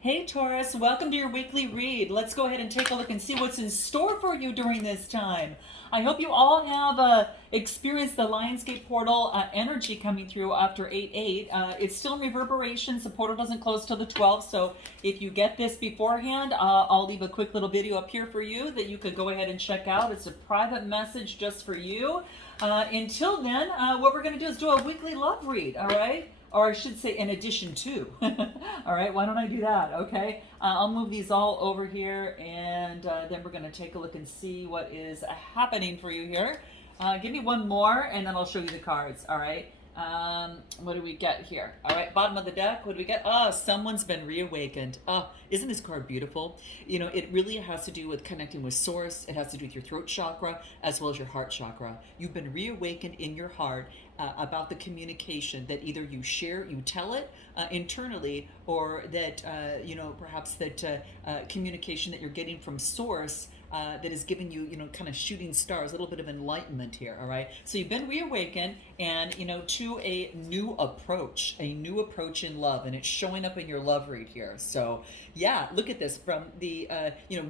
Hey Taurus, welcome to your weekly read. Let's go ahead and take a look and see what's in store for you during this time. I hope you all have experienced the Lionsgate portal energy coming through after 8/8. It's still in reverberations. The portal doesn't close till the 12th, so if you get this beforehand, I'll leave a quick little video up here for you that you could go ahead and check out. It's a private message just for you. Until then, what we're going to do is do a weekly love read, all right? Or I should say in addition to. All right, why don't I do that? Okay, I'll move these all over here, and then we're going to take a look and see what is happening for you here. Give me one more, and then I'll show you the cards. All right. What do we get here? All right, bottom of the deck, what do we get? Oh, someone's been reawakened. Oh, isn't this card beautiful? You know, it really has to do with connecting with source. It has to do with your throat chakra as well as your heart chakra. You've been reawakened in your heart about the communication that either you share, you tell it internally, or that, perhaps that communication that you're getting from source that is giving you, kind of shooting stars, a little bit of enlightenment here, all right? So you've been reawakened and, to a new approach in love, and it's showing up in your love read here. So yeah, look at this from the,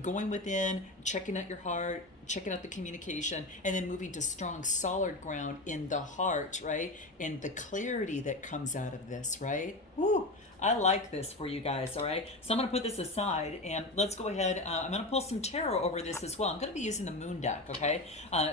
going within, checking out your heart, checking out the communication, and then moving to strong, solid ground in the heart, right? And the clarity that comes out of this, right? Woo! I like this for you guys, all right? So I'm going to put this aside, and let's go ahead. I'm going to pull some tarot over this as well. I'm going to be using the moon deck, okay?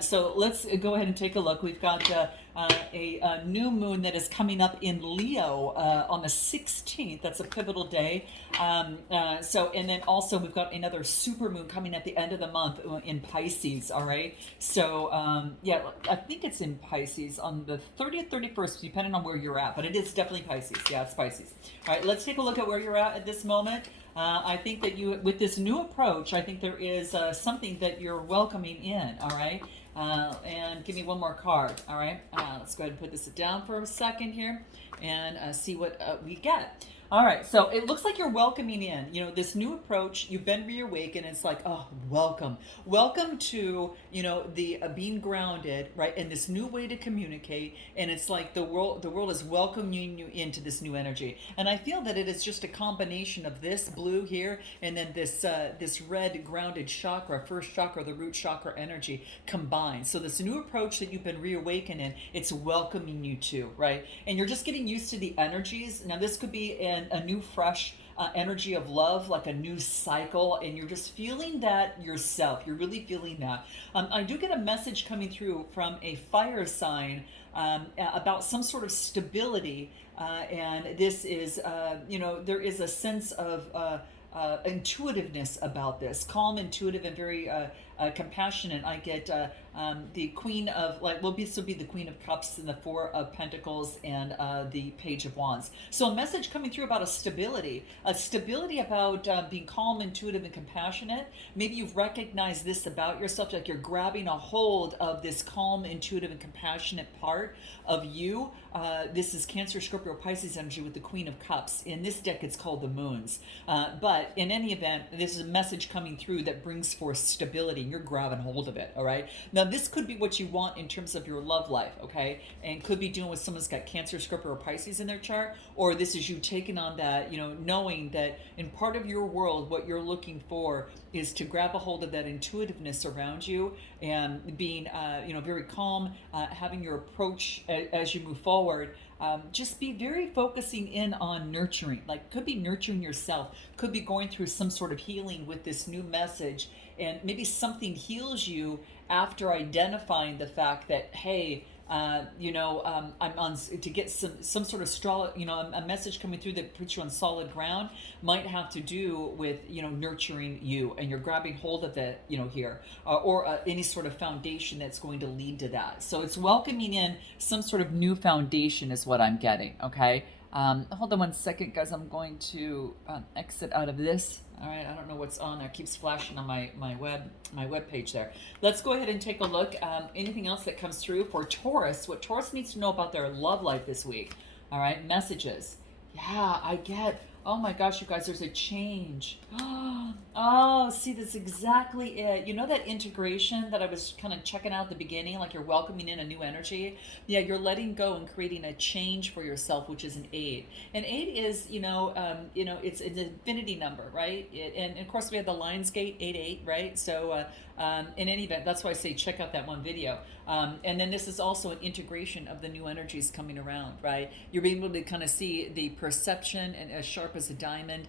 So let's go ahead and take a look. We've got a new moon that is coming up in Leo on the 16th. That's a pivotal day. And then also we've got another super moon coming at the end of the month in Pisces, all right? So, yeah, I think it's in Pisces on the 30th, 31st, depending on where you're at, but it is definitely Pisces. Yeah, it's Pisces. All right, let's take a look at where you're at this moment. I think that with this new approach, I think there is something that you're welcoming in, all right? And give me one more card, all right? Let's go ahead and put this down for a second here and see what we get. All right, so it looks like you're welcoming in, this new approach. You've been reawakened. It's like, oh, welcome. Welcome to, the being grounded, right? And this new way to communicate. And it's like the world is welcoming you into this new energy. And I feel that it is just a combination of this blue here and then this red grounded chakra, first chakra, the root chakra energy combined. So this new approach that you've been reawakened in, it's welcoming you to, right? And you're just getting used to the energies. Now this could be a new fresh energy of love, like a new cycle, and you're just feeling that yourself. You're really feeling that. I do get a message coming through from a fire sign about some sort of stability, and this is, there is a sense of intuitiveness about this, calm, intuitive, and very compassionate. I get the Queen of, this will be the Queen of Cups and the Four of Pentacles and the Page of Wands. So a message coming through about a stability about being calm, intuitive, and compassionate. Maybe you've recognized this about yourself, like you're grabbing a hold of this calm, intuitive, and compassionate part of you. This is Cancer, Scorpio, Pisces energy with the Queen of Cups. In this deck, it's called the Moons. But in any event, this is a message coming through that brings forth stability, and you're grabbing hold of it, all right? Now, this could be what you want in terms of your love life, okay? And could be doing with someone's got Cancer, Scorpio, or Pisces in their chart, or this is you taking on that, knowing that in part of your world, what you're looking for is to grab a hold of that intuitiveness around you and being, very calm, having your approach as you move forward. Just be very focusing in on nurturing, like could be nurturing yourself, could be going through some sort of healing with this new message, and maybe something heals you after identifying the fact that, hey, I'm on to get some sort of straw, a message coming through that puts you on solid ground might have to do with, nurturing you, and you're grabbing hold of it, here, or any sort of foundation that's going to lead to that. So it's welcoming in some sort of new foundation is what I'm getting. Okay. Hold on one second, guys. I'm going to exit out of this. All right, I don't know what's on there. It keeps flashing on my web page there. Let's go ahead and take a look. Anything else that comes through for Taurus? What Taurus needs to know about their love life this week? All right, messages. Yeah, I get Oh my gosh, you guys, there's a change. Oh, see, that's exactly it. You know that integration that I was kind of checking out at the beginning, like you're welcoming in a new energy? Yeah, you're letting go and creating a change for yourself, which is an eight. And eight is, it's an infinity number, right? And of course, we have the Lionsgate 88, right? So, in any event, that's why I say check out that one video. And then this is also an integration of the new energies coming around, right? You're able to kind of see the perception and as sharp as a diamond.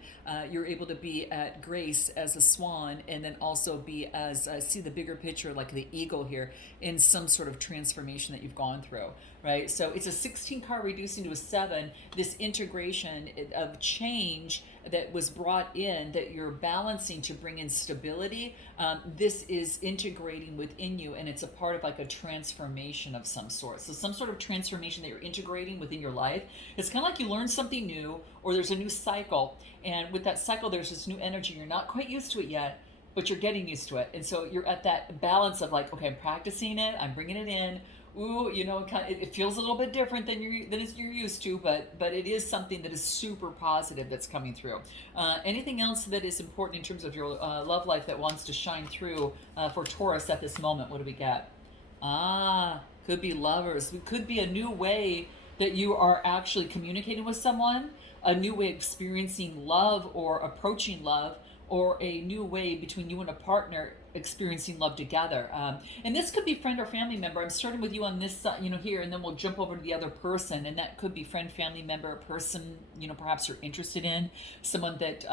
You're able to be at grace as a swan, and then also be as see the bigger picture like the eagle here in some sort of transformation that you've gone through, right? So it's a 16 card reducing to a 7. This integration of change that was brought in, that you're balancing to bring in stability. This is integrating within you, and it's a part of like a transformation of some sort. So some sort of transformation that you're integrating within your life. It's kind of like you learn something new, or there's a new cycle, and with that cycle there's this new energy. You're not quite used to it yet, but you're getting used to it. And so you're at that balance of like, okay, I'm practicing it, I'm bringing it in. Ooh, it feels a little bit different than you're used to, but it is something that is super positive that's coming through. Anything else that is important in terms of your love life that wants to shine through for Taurus at this moment? What do we get? Could be lovers. It could be a new way that you are actually communicating with someone, a new way of experiencing love or approaching love, or a new way between you and a partner experiencing love together. And this could be friend or family member. I'm starting with you on this side, here, and then we'll jump over to the other person. And that could be friend, family member, a person, perhaps you're interested in, someone that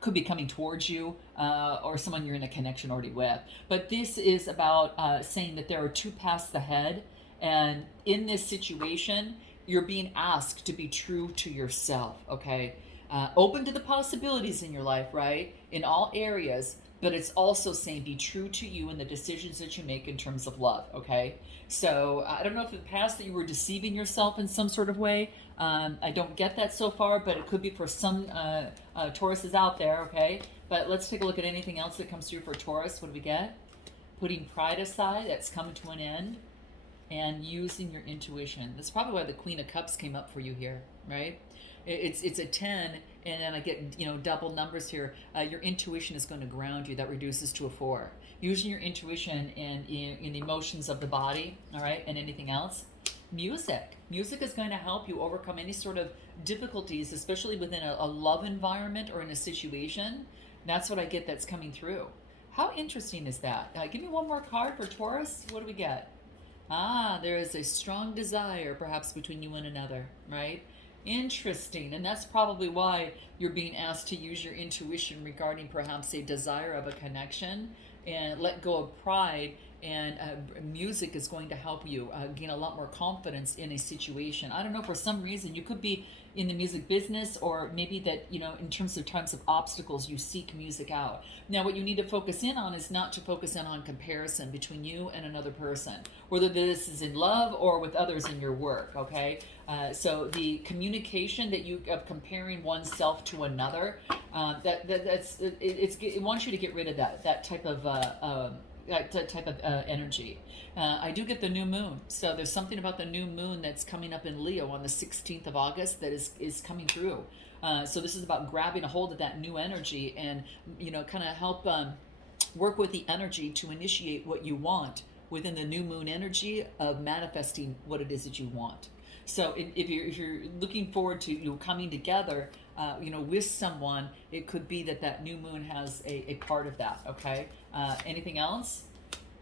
could be coming towards you, or someone you're in a connection already with. But this is about saying that there are two paths ahead. And in this situation, you're being asked to be true to yourself, okay? Open to the possibilities in your life, right? In all areas, but it's also saying be true to you and the decisions that you make in terms of love, okay? So I don't know if in the past that you were deceiving yourself in some sort of way. I don't get that so far, but it could be for some Tauruses out there, okay? But let's take a look at anything else that comes through for Taurus. What do we get? Putting pride aside, that's coming to an end, and using your intuition. That's probably why the Queen of Cups came up for you here, right? It's a 10, and then I get double numbers here. Your intuition is going to ground you. That reduces to a 4. Using your intuition and in the emotions of the body, all right, and anything else. Music is going to help you overcome any sort of difficulties, especially within a love environment or in a situation. That's what I get that's coming through. How interesting is that? Give me one more card for Taurus. What do we get? There is a strong desire perhaps between you and another, right? Interesting. And that's probably why you're being asked to use your intuition regarding perhaps a desire of a connection, and let go of pride. And music is going to help you gain a lot more confidence in a situation. I don't know, for some reason you could be in the music business, or maybe that in terms of obstacles, you seek music out. Now what you need to focus in on is not to focus in on comparison between you and another person, whether this is in love or with others in your work, okay? So the communication that you of comparing oneself to another, it wants you to get rid of that type of energy. I do get the new moon. So there's something about the new moon that's coming up in Leo on the 16th of August that is coming through. So this is about grabbing a hold of that new energy and, kind of help work with the energy to initiate what you want within the new moon energy of manifesting what it is that you want. So if you're looking forward to coming together, with someone, it could be that new moon has a part of that, okay? Anything else?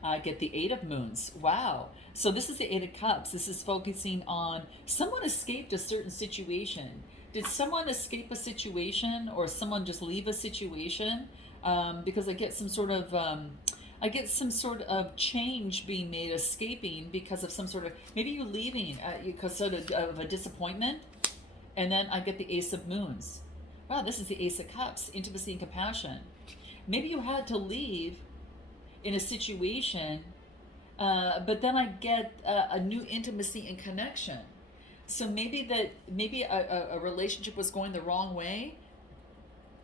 I get the 8 of Moons. Wow. So this is the 8 of Cups. This is focusing on someone escaped a certain situation. Did someone escape a situation, or someone just leave a situation? Because I get some sort of change being made, escaping because of some sort of, maybe you leaving because of a disappointment. And then I get the Ace of Moons. Wow, this is the Ace of Cups, intimacy and compassion. Maybe you had to leave in a situation, but then I get a new intimacy and connection. So maybe a relationship was going the wrong way.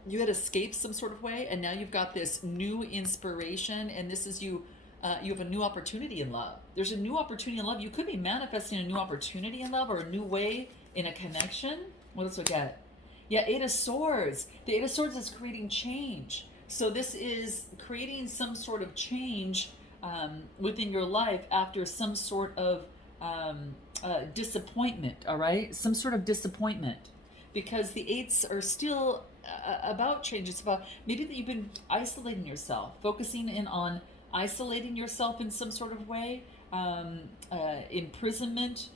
You had escaped some sort of way, and now you've got this new inspiration, and this is you have a new opportunity in love. There's a new opportunity in love. You could be manifesting a new opportunity in love, or a new way in a connection. What else we got? Yeah, Eight of Swords. The Eight of Swords is creating change. So this is creating some sort of change within your life after some sort of disappointment, all right? Some sort of disappointment. Because the eights are still about change. It's about maybe that you've been isolating yourself, focusing in on isolating yourself in some sort of way, imprisonment.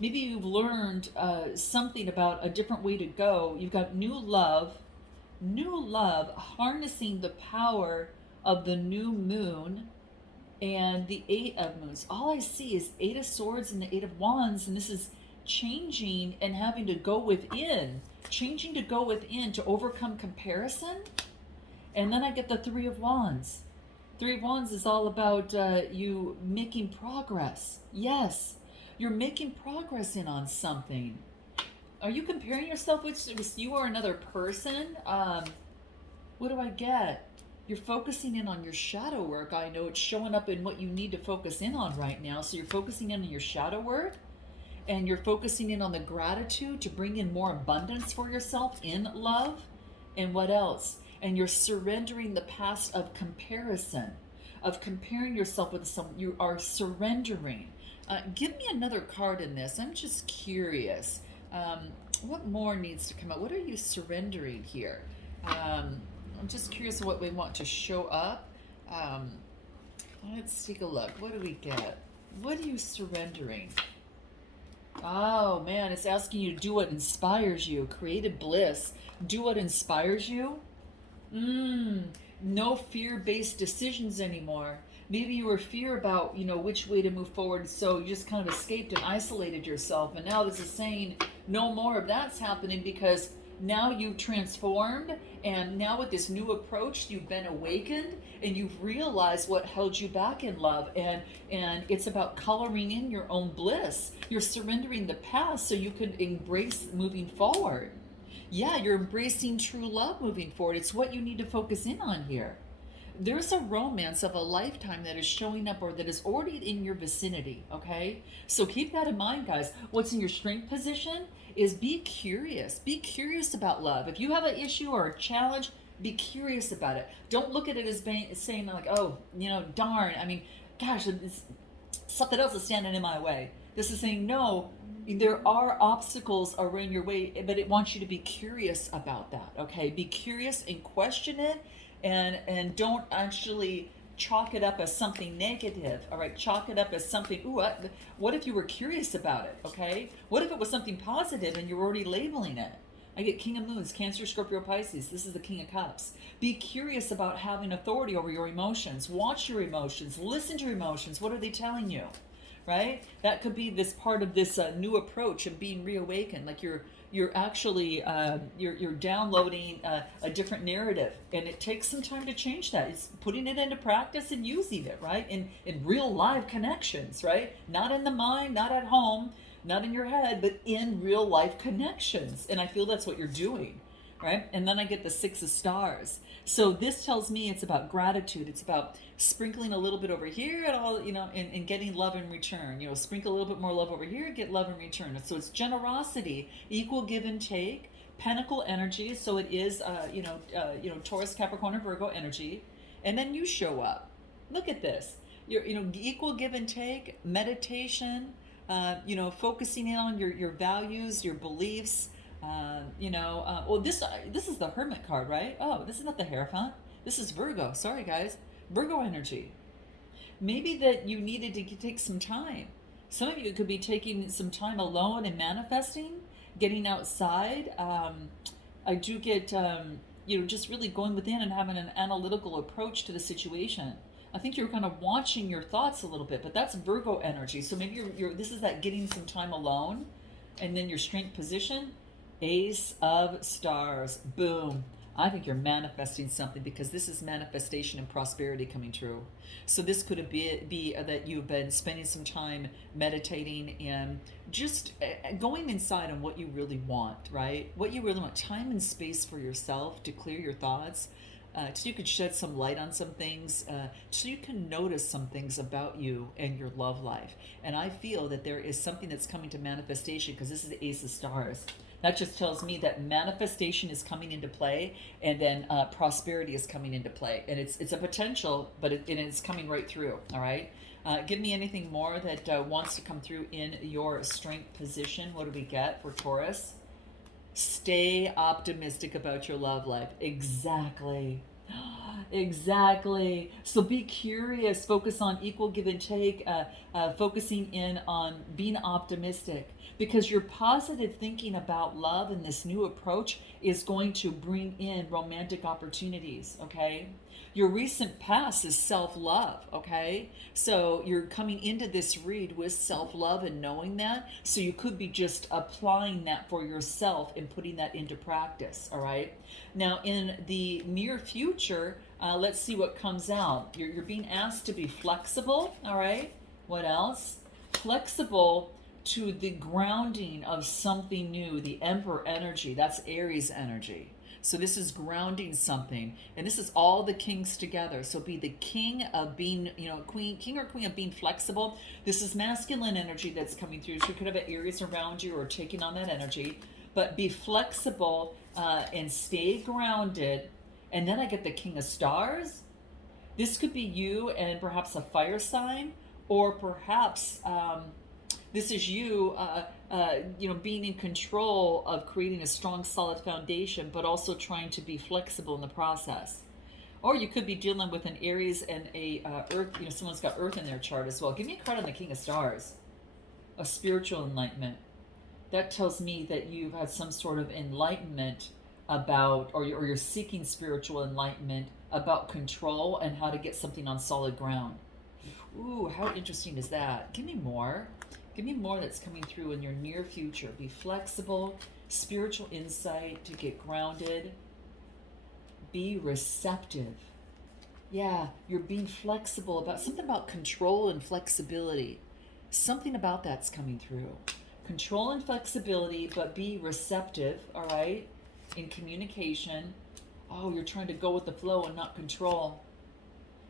Maybe you've learned something about a different way to go. You've got new love, harnessing the power of the new moon and the Eight of Moons. All I see is Eight of Swords and the Eight of Wands, and this is changing and having to go within, changing to go within to overcome comparison. And then I get the Three of Wands. Three of Wands is all about you making progress. Yes, you're making progress in on something. Are you comparing yourself with you or another person? What do I get? You're focusing in on your shadow work. I know it's showing up in what you need to focus in on right now. So you're focusing in on your shadow work, and you're focusing in on the gratitude to bring in more abundance for yourself in love. And what else? And you're surrendering the past of comparison, of comparing yourself with someone. You are surrendering. Give me another card in this. I'm just curious. What more needs to come out? What are you surrendering here? I'm just curious what we want to show up. Let's take a look. What do we get? What are you surrendering? Oh man, it's asking you to do what inspires you. Creative bliss. Do what inspires you. No fear-based decisions anymore. Maybe you were fear about, which way to move forward, so you just kind of escaped and isolated yourself. And now this is saying no more of that's happening because now you've transformed, and now with this new approach, you've been awakened, and you've realized what held you back in love, and it's about coloring in your own bliss. You're surrendering the past so you can embrace moving forward. Yeah, you're embracing true love moving forward. It's what you need to focus in on here. There's a romance of a lifetime that is showing up or that is already in your vicinity, okay? So keep that in mind, guys. What's in your strength position is be curious. Be curious about love. If you have an issue or a challenge, be curious about it. Don't look at it as saying like, oh, darn. I mean, gosh, something else is standing in my way. This is saying, no, there are obstacles around your way, but it wants you to be curious about that, okay? Be curious and question it, and don't actually chalk it up as something negative, all right? Chalk it up as something, what if you were curious about it, okay? What if it was something positive and you're already labeling it? I get King of Moons, Cancer, Scorpio, Pisces. This is the King of Cups. Be curious about having authority over your emotions. Watch your emotions. Listen to your emotions. What are they telling you? Right? That could be this part of this new approach of being reawakened. Like you're actually you're downloading a different narrative, and it takes some time to change that. It's putting it into practice and using it, right? In real live connections, right? Not in the mind, not at home, not in your head, but in real life connections. And I feel that's what you're doing, right? And then I get the Six of Stars. So this tells me it's about gratitude. It's about sprinkling a little bit over here and all, and getting love in return. Sprinkle a little bit more love over here, get love in return. So it's generosity, equal give and take, Pentacle energy. So it is, Taurus, Capricorn, and Virgo energy. And then you show up. Look at this. You're, equal give and take, meditation, focusing in on your values, your beliefs. This is the Hermit card, right? Oh, this is not the Hierophant. This is Virgo. Sorry, guys. Virgo energy. Maybe that you needed to take some time. Some of you could be taking some time alone and manifesting, getting outside. I do get, just really going within and having an analytical approach to the situation. I think you're kind of watching your thoughts a little bit, but that's Virgo energy. So maybe this is that getting some time alone, and then your strength position. Ace of Stars. Boom. I think you're manifesting something because this is manifestation and prosperity coming true. So this could be that you've been spending some time meditating and just going inside on what you really want, right? What you really want. Time and space for yourself to clear your thoughts, so you could shed some light on some things, so you can notice some things about you and your love life. And I feel that there is something that's coming to manifestation because this is the Ace of Stars. That just tells me that manifestation is coming into play, and then prosperity is coming into play, and it's a potential, but it's coming right through. All right. Give me anything more that wants to come through in your strength position. What do we get for Taurus? Stay optimistic about your love life. Exactly. Exactly. So be curious, focus on equal give and take, focusing in on being optimistic, because your positive thinking about love and this new approach is going to bring in romantic opportunities, okay? Your recent past is self-love, okay? So you're coming into this read with self-love and knowing that, so you could be just applying that for yourself and putting that into practice, all right? Now, in the near future, let's see what comes out. You're being asked to be flexible, all right? What else? Flexible to the grounding of something new, the Emperor energy. That's Aries energy. So this is grounding something, and this is all the kings together. So be the king of being, king or queen of being flexible. This is masculine energy that's coming through. So you could have an Aries around you or taking on that energy, but be flexible and stay grounded. And then I get the King of Stars. This could be you and perhaps a fire sign, or perhaps this is you, being in control of creating a strong, solid foundation, but also trying to be flexible in the process. Or you could be dealing with an Aries and a Earth. Someone's got Earth in their chart as well. Give me a card on the King of Stars. A spiritual enlightenment. That tells me that you've had some sort of enlightenment about, or you're seeking spiritual enlightenment about control and how to get something on solid ground. Ooh, how interesting is that? Give me more. Give me more that's coming through in your near future. Be flexible, spiritual insight to get grounded. Be receptive. Yeah, you're being flexible about something about control and flexibility. Something about that's coming through. Control and flexibility, but be receptive, all right? In communication. Oh, you're trying to go with the flow and not control.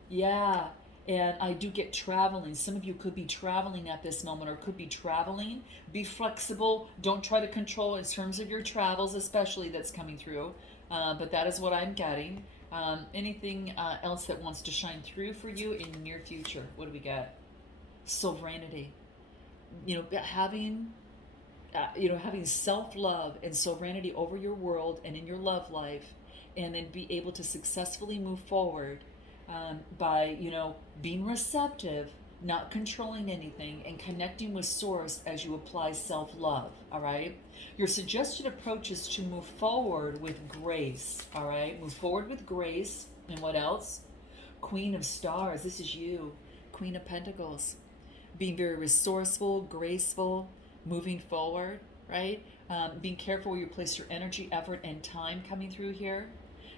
Yeah, and I do get traveling. Some of you could be traveling at this moment or could be traveling. Be flexible. Don't try to control in terms of your travels, especially, that's coming through. But that is what I'm getting. Anything else that wants to shine through for you in the near future? What do we got? Sovereignty. Having self-love and sovereignty over your world and in your love life, and then be able to successfully move forward by, being receptive, not controlling anything, and connecting with source as you apply self-love, all right? Your suggested approach is to move forward with grace, all right? Move forward with grace. And what else? Queen of Stars, this is you. Queen of Pentacles. Being very resourceful, graceful, moving forward, right? Being careful where you place your energy, effort, and time coming through here.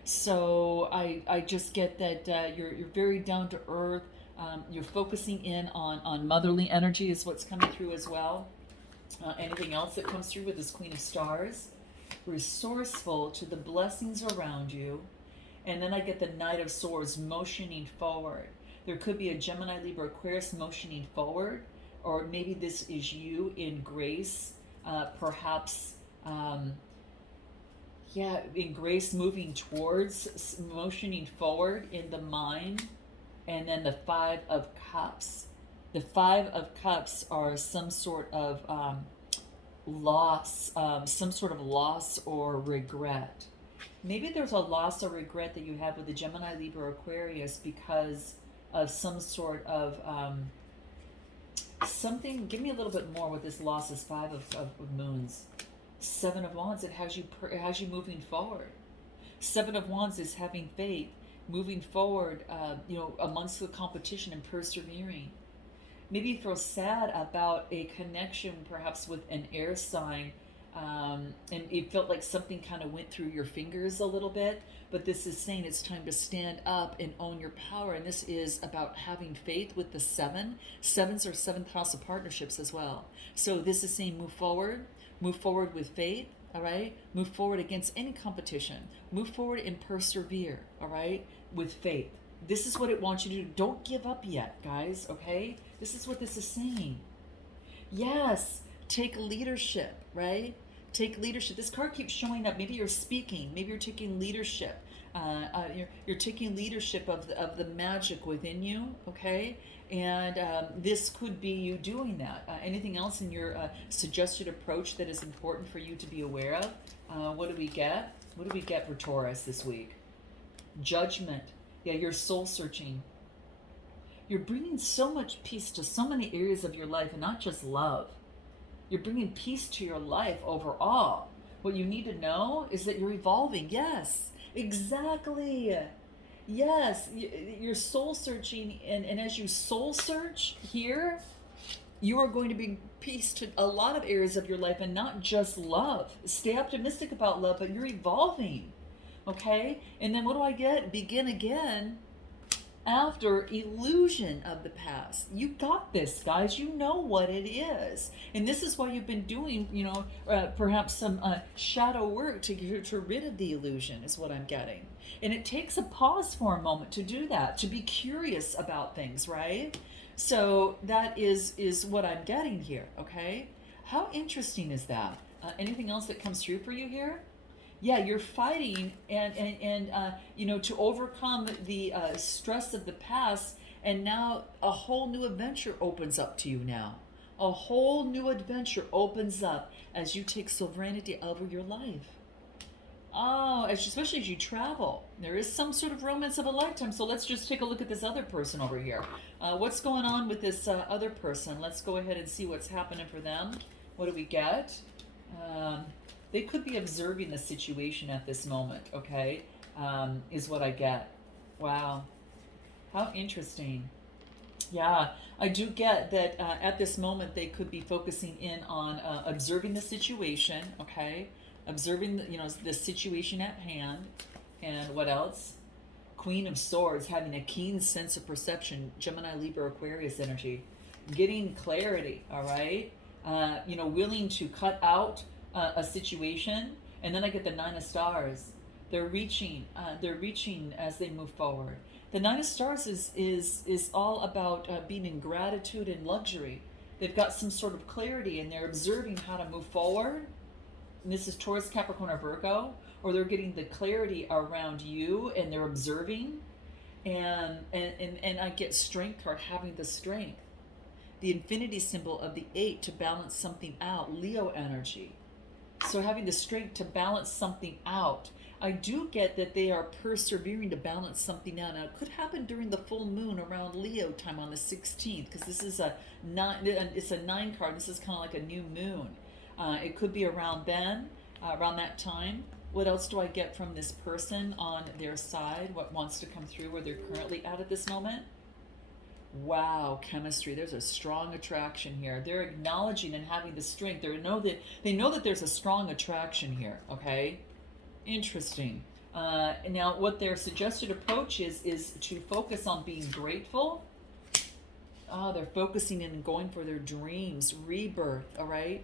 So I just get that you're very down to earth. You're focusing in on motherly energy is what's coming through as well. Anything else that comes through with this Queen of Stars? Resourceful to the blessings around you. And then I get the Knight of Swords motioning forward. There could be a Gemini, Libra, Aquarius motioning forward, or maybe this is you in grace, perhaps, in grace, moving towards, motioning forward in the mind. And then the Five of Cups. The Five of Cups are some sort of loss, or regret. Maybe there's a loss or regret that you have with the Gemini, Libra, Aquarius because of some sort of something. Give me a little bit more with this loss is Five of Moons. Seven of Wands, it has you moving forward. Seven of Wands is having faith, moving forward, amongst the competition and persevering. Maybe you feel sad about a connection perhaps with an air sign, and it felt like something kind of went through your fingers a little bit, but this is saying it's time to stand up and own your power. And this is about having faith with the seven. Sevens are seventh house of partnerships as well. So this is saying move forward with faith, all right? Move forward against any competition. Move forward and persevere, all right, with faith. This is what it wants you to do. Don't give up yet, guys, okay? This is what this is saying. Yes, take leadership, right? Take leadership. This card keeps showing up. Maybe you're speaking. Maybe you're taking leadership. You're taking leadership of the magic within you, okay? And this could be you doing that. Anything else in your suggested approach that is important for you to be aware of? What do we get? What do we get for Taurus this week? Judgment. Yeah, you're soul searching. You're bringing so much peace to so many areas of your life, and not just love. You're bringing peace to your life overall. What you need to know is that you're evolving. Yes, exactly. Yes, you're soul searching, and as you soul search here, you are going to bring peace to a lot of areas of your life, and not just love. Stay optimistic about love, but you're evolving. Okay? And then what do I get? Begin again after illusion of the past. You got this, guys. You know what it is. And this is why you've been doing, perhaps some shadow work to get rid of the illusion, is what I'm getting. And it takes a pause for a moment to do that, to be curious about things, right? So that is what I'm getting here, okay? How interesting is that? Anything else that comes through for you here? Yeah, you're fighting and to overcome the stress of the past, and now a whole new adventure opens up to you now. A whole new adventure opens up as you take sovereignty over your life. Oh, especially as you travel. There is some sort of romance of a lifetime, so let's just take a look at this other person over here. What's going on with this other person? Let's go ahead and see what's happening for them. What do we get? They could be observing the situation at this moment, okay, is what I get. Wow. How interesting. Yeah, I do get that at this moment they could be focusing in on observing the situation, okay, observing the situation at hand. And what else? Queen of Swords, having a keen sense of perception, Gemini, Libra, Aquarius energy, getting clarity, all right, willing to cut out a situation. And then I get the Nine of Stars. They're reaching as they move forward. The Nine of Stars is all about being in gratitude and luxury. They've got some sort of clarity, and they're observing how to move forward. And this is Taurus, Capricorn, or Virgo, or they're getting the clarity around you, and they're observing. And I get Strength card, having the strength. The infinity symbol of the 8 to balance something out, Leo energy. So having the strength to balance something out. I do get that they are persevering to balance something out. Now, it could happen during the full moon around Leo time on the 16th, because this is a 9. It's a 9 card. This is kind of like a new moon. It could be around then, around that time. What else do I get from this person on their side? What wants to come through where they're currently at this moment? Wow, chemistry. There's a strong attraction here. They're acknowledging and having the strength. They know that there's a strong attraction here, okay? Interesting. Now, what their suggested approach is to focus on being grateful. They're focusing in and going for their dreams, rebirth, all right?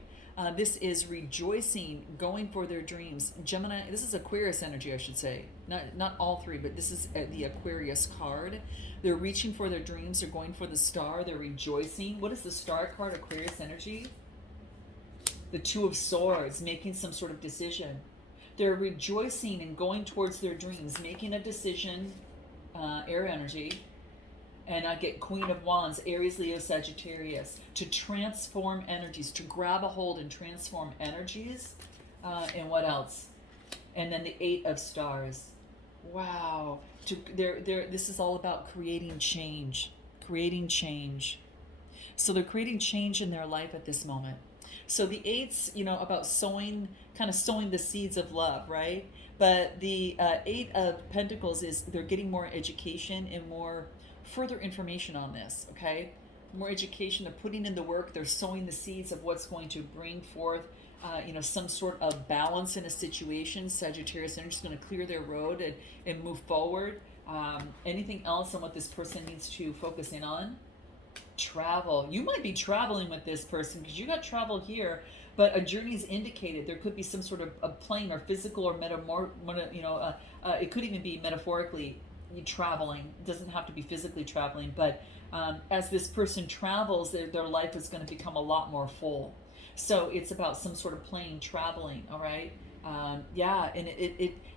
This is rejoicing, going for their dreams. Gemini, this is Aquarius energy, I should say. Not all three, but this is the Aquarius card. They're reaching for their dreams. They're going for the star. They're rejoicing. What is the star card, Aquarius energy? The Two of Swords, making some sort of decision. They're rejoicing and going towards their dreams, making a decision, air energy. And I get Queen of Wands, Aries, Leo, Sagittarius, to transform energies, to grab a hold and transform energies. And what else? And then the 8 of Stars. Wow. This is all about creating change. Creating change. So they're creating change in their life at this moment. So the 8's, about sowing the seeds of love, right? But the 8 of Pentacles is they're getting more education and more further information on this, okay? More education. They're putting in the work. They're sowing the seeds of what's going to bring forth, some sort of balance in a situation. Sagittarius energy is going to clear their road and move forward. Anything else on what this person needs to focus in on? Travel. You might be traveling with this person because you got travel here, but a journey is indicated. There could be some sort of a plane or physical or it could even be metaphorically traveling. It doesn't have to be physically traveling, but as this person travels, their life is going to become a lot more full. So it's about some sort of plane traveling, all right? Yeah, and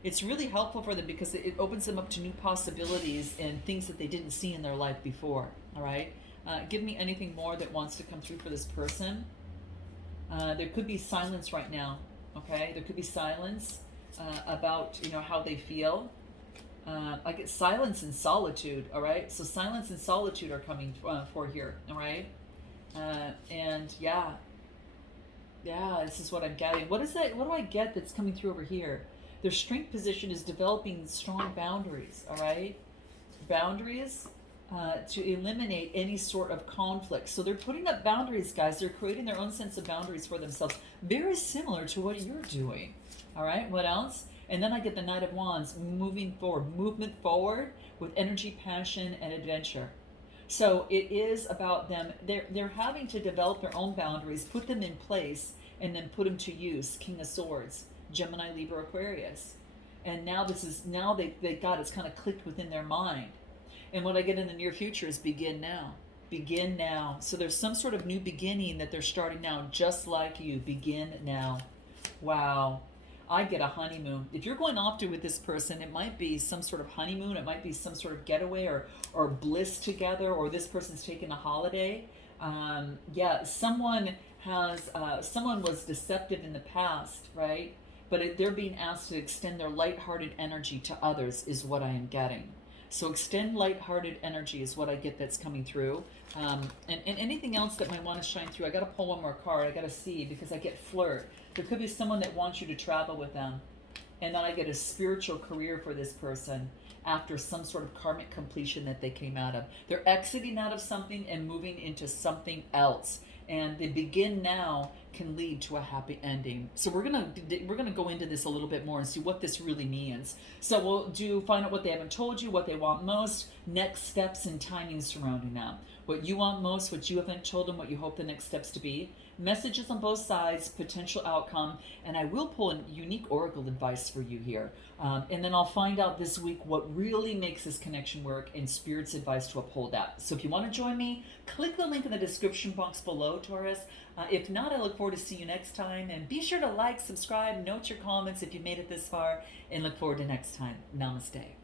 it's really helpful for them because it opens them up to new possibilities and things that they didn't see in their life before, all right? Give me anything more that wants to come through for this person. There could be silence right now, okay? There could be silence about, how they feel. I get silence and solitude, all right? So silence and solitude are coming for here, all right? And yeah, this is what I'm getting. What is that? What do I get that's coming through over here? Their strength position is developing strong boundaries, all right? Boundaries to eliminate any sort of conflict. So they're putting up boundaries, guys. They're creating their own sense of boundaries for themselves. Very similar to what you're doing, all right? What else? And then I get the Knight of Wands, moving forward, movement forward with energy, passion, and adventure. So it is about them. They're having to develop their own boundaries, put them in place, and then put them to use. King of Swords, Gemini, Libra, Aquarius. And now they got it's kind of clicked within their mind. And what I get in the near future is begin now. Begin now. So there's some sort of new beginning that they're starting now, just like you. Begin now. Wow. I get a honeymoon. If you're going off to with this person, it might be some sort of honeymoon. It might be some sort of getaway or bliss together, or this person's taking a holiday. Yeah, someone was deceptive in the past, right? But they're being asked to extend their lighthearted energy to others is what I am getting. So extend lighthearted energy is what I get that's coming through. And anything else that might want to shine through, I got to pull one more card. I got to see, because I get flirt. There could be someone that wants you to travel with them. And then I get a spiritual career for this person after some sort of karmic completion that they came out of. They're exiting out of something and moving into something else. And the begin now can lead to a happy ending. So we're gonna go into this a little bit more and see what this really means. So we'll find out what they haven't told you, what they want most, next steps and timing surrounding that. What you want most, what you haven't told them, what you hope the next steps to be. Messages on both sides, potential outcome, and I will pull a unique oracle advice for you here. And then I'll find out this week what really makes this connection work and Spirit's advice to uphold that. So if you want to join me, click the link in the description box below, Taurus. If not, I look forward to see you next time. And be sure to like, subscribe, note your comments if you made it this far, and look forward to next time. Namaste.